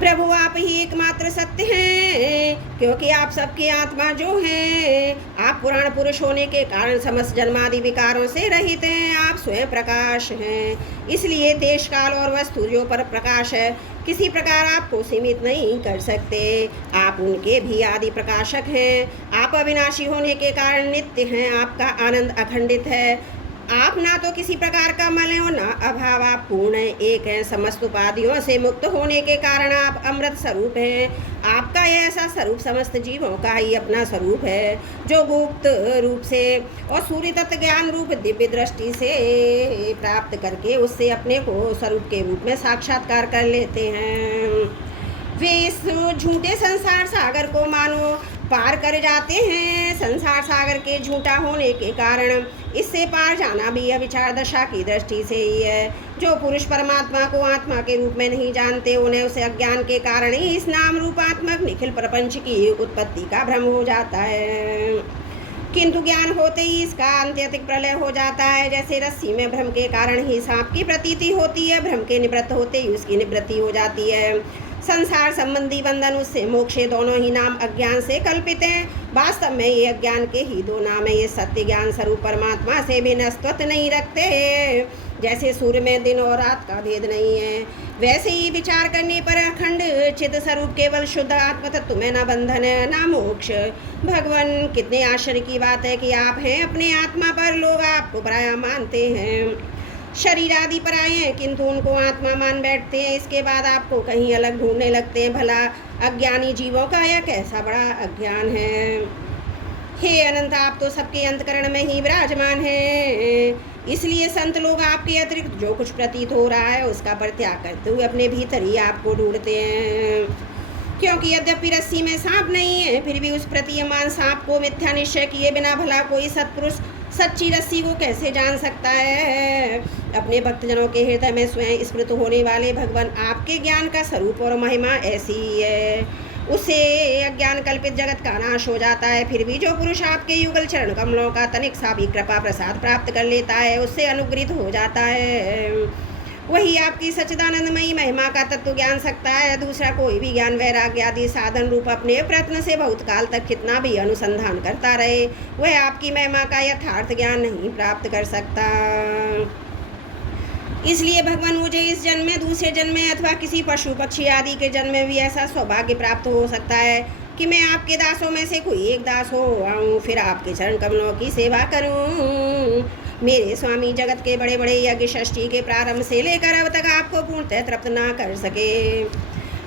प्रभु, आप ही एकमात्र सत्य हैं, क्योंकि आप सबकी आत्मा जो हैं। आप पुराण पुरुष होने के कारण समस्त जन्मादि विकारों से रहित हैं। आप स्वयं प्रकाश हैं, इसलिए देश काल और वस्तु जो पर प्रकाश है, किसी प्रकार आपको सीमित नहीं कर सकते। आप उनके भी आदि प्रकाशक हैं। आप अविनाशी होने के कारण नित्य हैं। आपका आनंद अखंडित है। आप ना तो किसी प्रकार का मल हैं और ना अभाव, आप पूर्ण हैं, एक हैं। समस्त उपाधियों से मुक्त होने के कारण आप अमृत स्वरूप हैं। आपका यह ऐसा स्वरूप समस्त जीवों का ही अपना स्वरूप है, जो गुप्त रूप से और सूर्य तत्व ज्ञान रूप दिव्य दृष्टि से प्राप्त करके उससे अपने को स्वरूप के रूप में साक्षात्कार कर लेते हैं। वे इस झूठे संसार सागर को मानो पार कर जाते हैं। संसार सागर के झूठा होने के कारण इससे पार जाना भी अविचार दशा की दृष्टि से ही है। जो पुरुष परमात्मा को आत्मा के रूप में नहीं जानते, उन्हें उसे अज्ञान के कारण ही इस नाम रूपात्मक निखिल प्रपंच की उत्पत्ति का भ्रम हो जाता है। किंतु ज्ञान होते ही इसका आत्यंतिक प्रलय हो जाता है। जैसे रस्सी में भ्रम के कारण ही सांप की प्रतीति होती है, भ्रम के निवृत्त होते ही उसकी निवृत्ति हो जाती है। संसार संबंधी बंधन, उससे मोक्ष, दोनों ही नाम अज्ञान से कल्पित हैं। वास्तव में ये अज्ञान के ही दो नाम है। ये सत्य ज्ञान स्वरूप परमात्मा से भी नस्वत नहीं रखते। जैसे सूर्य में दिन और रात का भेद नहीं है, वैसे ही विचार करने पर अखंड चित स्वरूप केवल शुद्ध आत्म तत्व में न बंधन है न मोक्ष। भगवान, कितने आश्चर्य की बात है कि आप हैं अपने आत्मा पर, लोग आपको पराया मानते हैं। शरीर आदि पराये हैं, किंतु उनको आत्मा मान बैठते हैं। इसके बाद आपको कहीं अलग ढूंढने लगते हैं। भला अज्ञानी जीवों का यह कैसा बड़ा अज्ञान है। हे अनंत, आप तो सबके अंतकरण में ही विराजमान हैं। इसलिए संत लोग आपके अतिरिक्त जो कुछ प्रतीत हो रहा है उसका परित्याग करते हुए अपने भीतर ही आपको ढूंढते हैं। क्योंकि यद्यपि रस्सी में सांप नहीं है, फिर भी उस प्रतीयमान सांप को मिथ्या निश्चय किए बिना भला कोई सत्पुरुष सच्ची रस्सी को कैसे जान सकता है। अपने भक्तजनों के हृदय में स्वयं स्मृत होने वाले भगवान, आपके ज्ञान का स्वरूप और महिमा ऐसी ही है। उससे अज्ञान कल्पित जगत का नाश हो जाता है। फिर भी जो पुरुष आपके युगल चरण कमलों का तनिक सा भी कृपा प्रसाद प्राप्त कर लेता है, उससे अनुग्रहित हो जाता है। वही आपकी सच्चिदानंदमयी महिमा का तत्व ज्ञान सकता है। दूसरा कोई भी ज्ञान, वैराग्य आदि साधन रूप अपने प्रयत्न से बहुत काल तक कितना भी अनुसंधान करता रहे, वह आपकी महिमा का यथार्थ ज्ञान नहीं प्राप्त कर सकता। इसलिए भगवान, मुझे इस जन्म में, दूसरे जन्म में अथवा किसी पशु पक्षी आदि के जन्म में भी ऐसा सौभाग्य प्राप्त हो सकता है कि मैं आपके दासों में से कोई एक दास हो आऊँ, फिर आपके चरण कमलों की सेवा करूँ। मेरे स्वामी जगत के बड़े बड़े यज्ञ षष्ठी के प्रारंभ से लेकर अब तक आपको पूर्णतः तृप्त ना कर सके,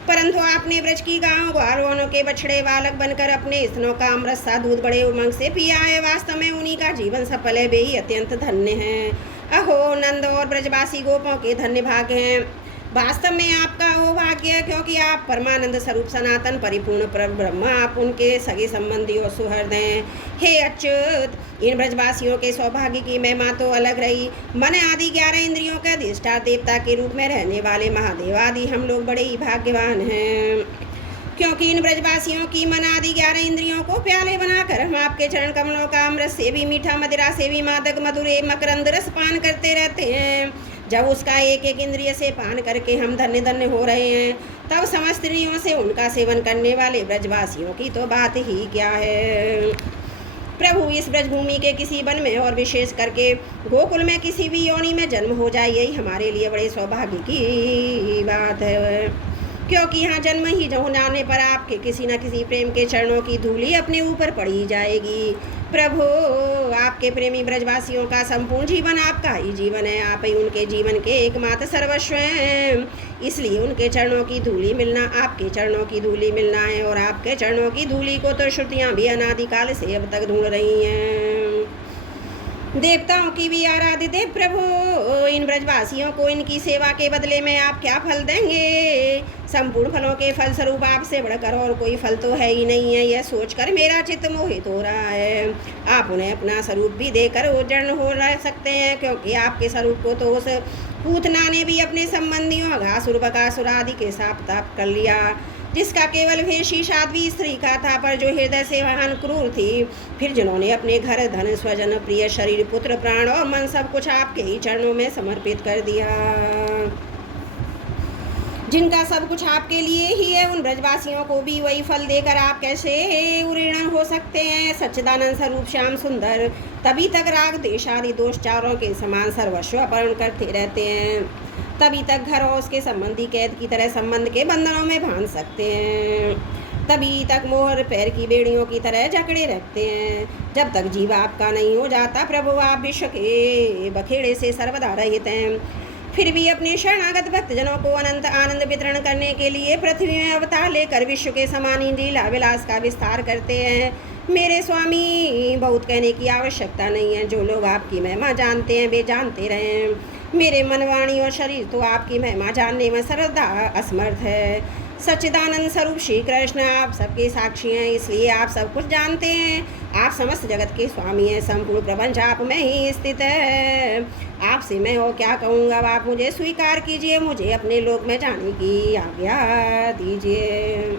परंतु आपने ब्रज की गांव ग्वालों के बछड़े बालक बनकर अपने स्तनों का अमृत सा दूध बड़े उमंग से पिया है। वास्तव में उन्हीं का जीवन सफल है, वे ही अत्यंत धन्य हैं। अहो नंद और ब्रजवासी गोपों के धन्य भाग्य हैं। वास्तव में आपका वो भाग्य है, क्योंकि आप परमानंद स्वरूप सनातन परिपूर्ण परब्रह्म, आप उनके सगे संबंधी और सुहृद हैं। हे अच्युत, इन ब्रजवासियों के सौभाग्य की महिमा तो अलग रही। मन आदि 11 इंद्रियों के अधिष्ठान देवता के रूप में रहने वाले महादेव आदि हम लोग बड़े ही भाग्यवान हैं, क्योंकि इन ब्रजवासियों की मन आदि 11 इंद्रियों को प्याले बनाकर हम आपके चरण कमलों का अमृत से भी मीठा, मदिरा से भी मादक, मधुरे मकरंद रस पान करते रहते हैं। जब उसका एक एक इंद्रिय से पान करके हम धन्य धन्य हो रहे हैं, तब समस्त इंद्रियों से उनका सेवन करने वाले ब्रजवासियों की तो बात ही क्या है। प्रभु, इस ब्रजभूमि के किसी वन में और विशेष करके गोकुल में किसी भी योनि में जन्म हो जाए, यही हमारे लिए बड़े सौभाग्य की बात है, क्योंकि यहाँ जन्म ही हो जाने पर आपके किसी न किसी प्रेम के चरणों की धूली अपने ऊपर पड़ी जाएगी। प्रभु, आपके प्रेमी ब्रजवासियों का संपूर्ण जीवन आपका ही जीवन है, आप ही उनके जीवन के एकमात्र सर्वस्व हैं। इसलिए उनके चरणों की धूली मिलना आपके चरणों की धूली मिलना है, और आपके चरणों की धूली को तो श्रुतियाँ भी अनादिकाल से अब तक ढूंढ रही हैं। देवताओं की भी आराधित देव प्रभु, इन ब्रजवासियों को इनकी सेवा के बदले में आप क्या फल देंगे? संपूर्ण फलों के फल स्वरूप आपसे बढ़कर और कोई फल तो है ही नहीं है, यह सोचकर मेरा चित्त मोहित हो रहा है। आप उन्हें अपना स्वरूप भी देकर उज्जर्ण हो रह सकते हैं, क्योंकि आपके स्वरूप को तो उस पूतना ने भी अपने संबंधियों अघासुर बकासुर आदि के साथ ताप कर लिया, जिसका केवल भेषी साध्वी स्त्री का था, पर जो हृदय से महान क्रूर थी। फिर जिन्होंने अपने घर, धन, स्वजन, प्रिय, शरीर, पुत्र, प्राण और मन सब कुछ आपके ही चरणों में समर्पित कर दिया, जिनका सब कुछ आपके लिए ही है, उन ब्रजवासियों को भी वही फल देकर आप कैसे उऋण हो सकते हैं? सच्चिदानंद स्वरूप श्याम सुंदर तभी तक राग द्वेष आदि दोष चारों के समान सर्वस्व अपहरण करते रहते हैं, तभी तक घर और उसके संबंधी कैद की तरह संबंध के बंधनों में बांध सकते हैं, तभी तक मोहर पैर की बेड़ियों की तरह जकड़े रखते हैं, जब तक जीव आपका नहीं हो जाता। प्रभु, आप विश्व के बखेड़े से सर्वदा रहित हैं, फिर भी अपने शरणागत भक्तजनों को अनंत आनंद वितरण करने के लिए पृथ्वी में अवतार लेकर विश्व के समान लीला विलास का विस्तार करते हैं। मेरे स्वामी, बहुत कहने की आवश्यकता नहीं है, जो लोग आपकी महिमा जानते हैं वे जानते रहें। मेरे मन, वाणी और शरीर तो आपकी महिमा जानने में सर्वदा असमर्थ है। सच्चिदानंद स्वरूप श्री कृष्ण आप सबके साक्षी हैं, इसलिए आप सब कुछ जानते हैं। आप समस्त जगत के स्वामी हैं, संपूर्ण प्रपंच आप में ही स्थित है। आपसे मैं और क्या कहूँगा, आप मुझे स्वीकार कीजिए, मुझे अपने लोक में जाने की आज्ञा दीजिए।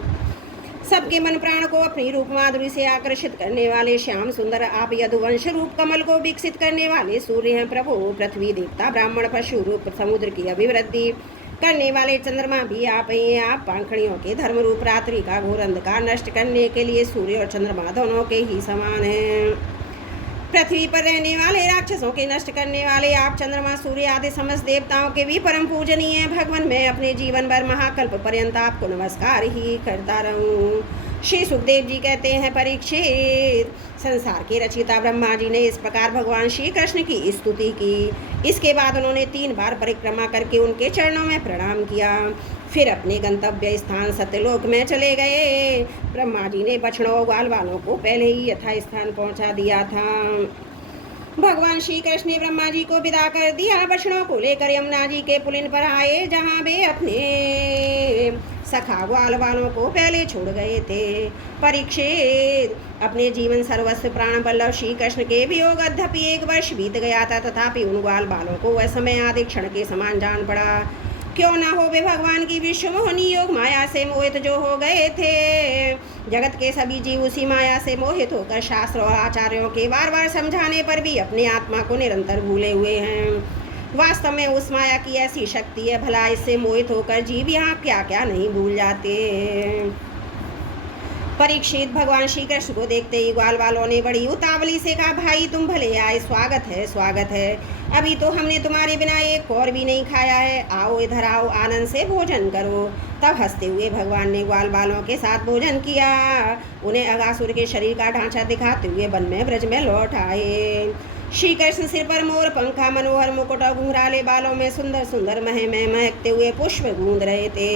सबके मन प्राण को अपनी रूप माधुरी से आकर्षित करने वाले श्याम सुंदर आप यदुवंश रूप कमल को विकसित करने वाले सूर्य हैं। प्रभु, पृथ्वी देवता, ब्राह्मण, पशु रूप समुद्र की अभिवृद्धि करने वाले चंद्रमा भी आप ही हैं। आप पाखंडियों के धर्म रूप रात्रि का घोर अंधकार नष्ट करने के लिए सूर्य और चंद्रमा दोनों के ही समान हैं। पृथ्वी पर रहने वाले राक्षसों के नष्ट करने वाले आप चंद्रमा, सूर्य आदि समस्त देवताओं के भी परम पूजनीय हैं। भगवान, मैं अपने जीवन भर महाकल्प पर्यंत आपको नमस्कार ही करता रहूं। श्री सुखदेव जी कहते हैं, परीक्षित, संसार के रचयिता ब्रह्मा जी ने इस प्रकार भगवान श्री कृष्ण की स्तुति की। इसके बाद उन्होंने 3 बार परिक्रमा करके उनके चरणों में प्रणाम किया, फिर अपने गंतव्य स्थान सत्यलोक में चले गए। ब्रह्मा जी ने बछड़ों ग्वाल वालों को पहले ही यथा स्थान पहुंचा दिया था। भगवान श्री कृष्ण ने ब्रह्मा जी को विदा कर दिया। बछड़ों को लेकर यमुना जी के पुलिन पर आए, जहाँ वे अपने सखा ग्वाल वालों को पहले छोड़ गए थे। परीक्षित, अपने जीवन सर्वस्व प्राण बल्लभ श्री कृष्ण के वियोग अद्यपि 1 वर्ष बीत गया था, तथापि उन ग्वाल बालों को वह समय आदि क्षण के समान जान पड़ा। क्यों ना हो वे भगवान की विश्व मोहनी योग माया से मोहित जो हो गए थे। जगत के सभी जीव उसी माया से मोहित होकर शास्त्र और आचार्यों के बार बार समझाने पर भी अपने आत्मा को निरंतर भूले हुए हैं। वास्तव में उस माया की ऐसी शक्ति है, भला इससे मोहित होकर जीव यहाँ क्या क्या नहीं भूल जाते। परीक्षित, भगवान श्री कृष्ण को देखते ही ग्वाल वालों ने बड़ी उतावली से कहा, भाई तुम भले आए, स्वागत है स्वागत है। अभी तो हमने तुम्हारे बिना एक और भी नहीं खाया है, आओ इधर आओ, आनंद से भोजन करो। तब हंसते हुए भगवान ने ग्वाल बालों के साथ भोजन किया। उन्हें अगासुर के शरीर का ढांचा दिखाते हुए वन में ब्रज में लौट आए। श्री कृष्ण सिर पर मोर पंखा मनोहर मुकुट और घुंघराले बालों में सुंदर सुंदर महकते हुए पुष्प गूंद रहे थे।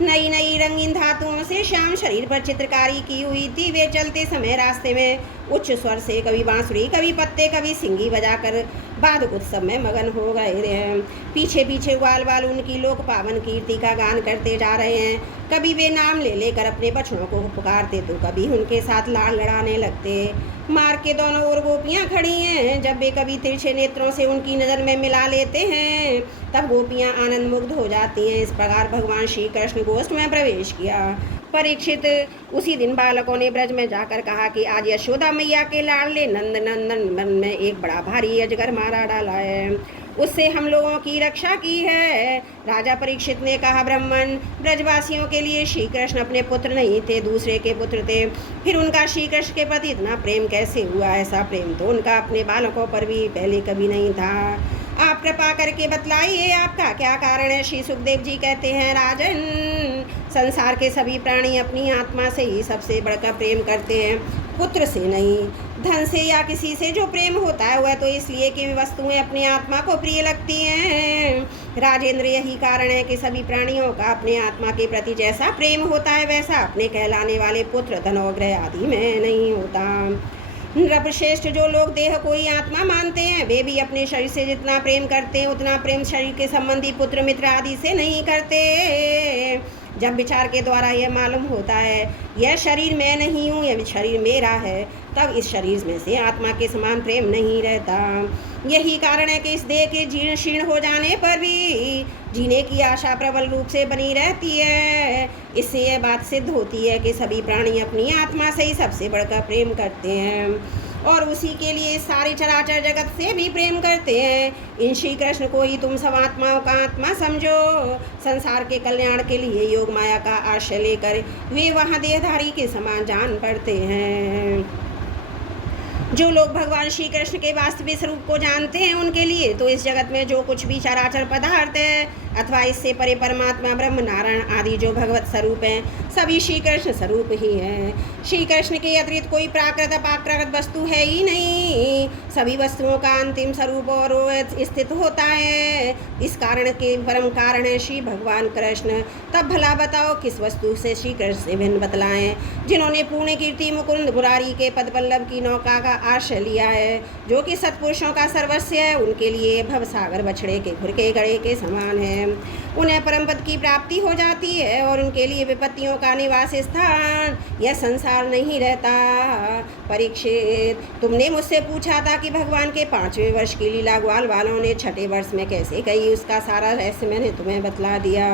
नई नई रंगीन धातुओं से श्याम शरीर पर चित्रकारी की हुई थी। वे चलते समय रास्ते में उच्च स्वर से कभी बांसुरी, कभी पत्ते, कभी सिंगी बजाकर वादक उत्सव में मगन हो गए। पीछे पीछे ग्वाल बाल उनकी लोक पावन कीर्ति का गान करते जा रहे हैं। कभी वे नाम ले लेकर अपने बछड़ों को पुकारते तो कभी उनके साथ लाड़ लड़ाने लगते। मार्ग के दोनों ओर गोपियां खड़ी हैं। जब वे कभी तिरछे नेत्रों से उनकी नज़र में मिला लेते हैं तब गोपियां आनंद मुग्ध हो जाती हैं। इस प्रकार भगवान श्री कृष्ण गोष्ठ में प्रवेश किया। परीक्षित, उसी दिन बालकों ने ब्रज में जाकर कहा कि आज यशोदा मैया के लाडले नंद नंदन मन में एक बड़ा भारी अजगर मारा डाला है, उससे हम लोगों की रक्षा की है। राजा परीक्षित ने कहा, ब्राह्मण, ब्रजवासियों के लिए श्री कृष्ण अपने पुत्र नहीं थे, दूसरे के पुत्र थे। फिर उनका श्री कृष्ण के प्रति इतना प्रेम कैसे हुआ? ऐसा प्रेम तो उनका अपने बालकों पर भी पहले कभी नहीं था। आप कृपा करके बतलाइए, आपका क्या कारण है? श्री सुखदेव जी कहते हैं, राजन, संसार के सभी प्राणी अपनी आत्मा से ही सबसे बढ़कर प्रेम करते हैं, पुत्र से नहीं। धन से या किसी से जो प्रेम होता है वह तो इसलिए कि वस्तुएं अपनी आत्मा को प्रिय लगती हैं। राजेंद्र, यही कारण है कि सभी प्राणियों का अपने आत्मा के प्रति जैसा प्रेम होता है वैसा अपने कहलाने वाले पुत्र, धन और ग्रह आदि में नहीं होता। नृपश्रेष्ठ, जो लोग देह को ही आत्मा मानते हैं वे भी अपने शरीर से जितना प्रेम करते हैं उतना प्रेम शरीर के संबंधी पुत्र मित्र आदि से नहीं करते। जब विचार के द्वारा यह मालूम होता है यह शरीर मैं नहीं हूँ, यह शरीर मेरा है, तब इस शरीर में से आत्मा के समान प्रेम नहीं रहता। यही कारण है कि इस देह के जीर्ण शीर्ण हो जाने पर भी जीने की आशा प्रबल रूप से बनी रहती है। इससे यह बात सिद्ध होती है कि सभी प्राणी अपनी आत्मा से ही सबसे बढ़कर प्रेम करते हैं और उसी के लिए सारे चराचर जगत से भी प्रेम करते हैं। इन श्री कृष्ण को ही तुम सब आत्माओं का आत्मा समझो। संसार के कल्याण के लिए योग माया का आश्रय लेकर वे वहाँ देहधारी के समान जान पड़ते हैं। जो लोग भगवान श्री कृष्ण के वास्तविक स्वरूप को जानते हैं उनके लिए तो इस जगत में जो कुछ भी चराचर पदार्थ है अथवा इससे परे परमात्मा, ब्रह्म, नारायण आदि जो भगवत स्वरूप हैं सभी श्री कृष्ण स्वरूप ही हैं। श्री कृष्ण के अतिरिक्त कोई प्राकृत अपाकृत वस्तु है ही नहीं। सभी वस्तुओं का अंतिम स्वरूप और स्थित होता है। इस कारण के परम कारण है श्री भगवान कृष्ण। तब भला बताओ किस वस्तु से श्री कृष्ण से भिन्न बतलाएं? जिन्होंने पूर्ण कीर्ति मुकुंद मुरारी के पद पल्लव की नौका का आश्रय लिया है, जो कि सत्पुरुषों का सर्वस्व है, उनके लिए भवसागर बछड़े के खुर के गड़े के समान है। उन्हें परम पद की प्राप्ति हो जाती है और उनके लिए विपत्तियों का निवास स्थान यह संसार नहीं रहता। परीक्षित, तुमने मुझसे पूछा था कि भगवान के 5वें वर्ष की लीला ग्वाल वालों ने 6ठे वर्ष में कैसे कही, उसका सारा रहस्य मैंने तुम्हें बतला दिया।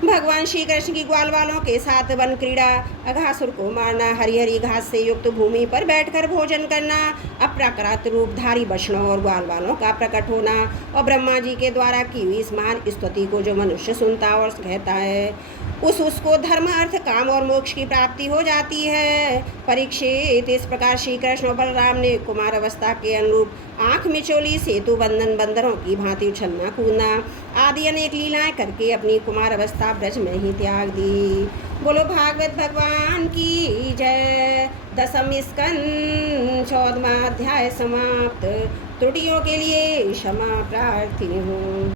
भगवान श्री कृष्ण की ग्वाल वालों के साथ वन क्रीड़ा, अघासुर को मारना, हरी हरी घास से युक्त भूमि पर बैठकर भोजन करना, अप्राकृत रूपधारी बछड़ों और ग्वाल वालों का प्रकट होना और ब्रह्मा जी के द्वारा की हुई इस महान स्तुति को जो मनुष्य सुनता और कहता है उसको धर्म, अर्थ, काम और मोक्ष की प्राप्ति हो जाती है। परीक्षित, इस प्रकार श्री कृष्ण और बलराम ने कुमार अवस्था के अनुरूप आँख मिचोली, सेतु बंधन, बंदरों की भांति उछलना कूदना आदि अनेक लीलाएं करके अपनी कुमार अवस्था ब्रज में ही त्याग दी। बोलो भागवत भगवान की जय। 10वां स्कंद 14वां अध्याय समाप्त। त्रुटियों के लिए क्षमा प्रार्थी हूँ।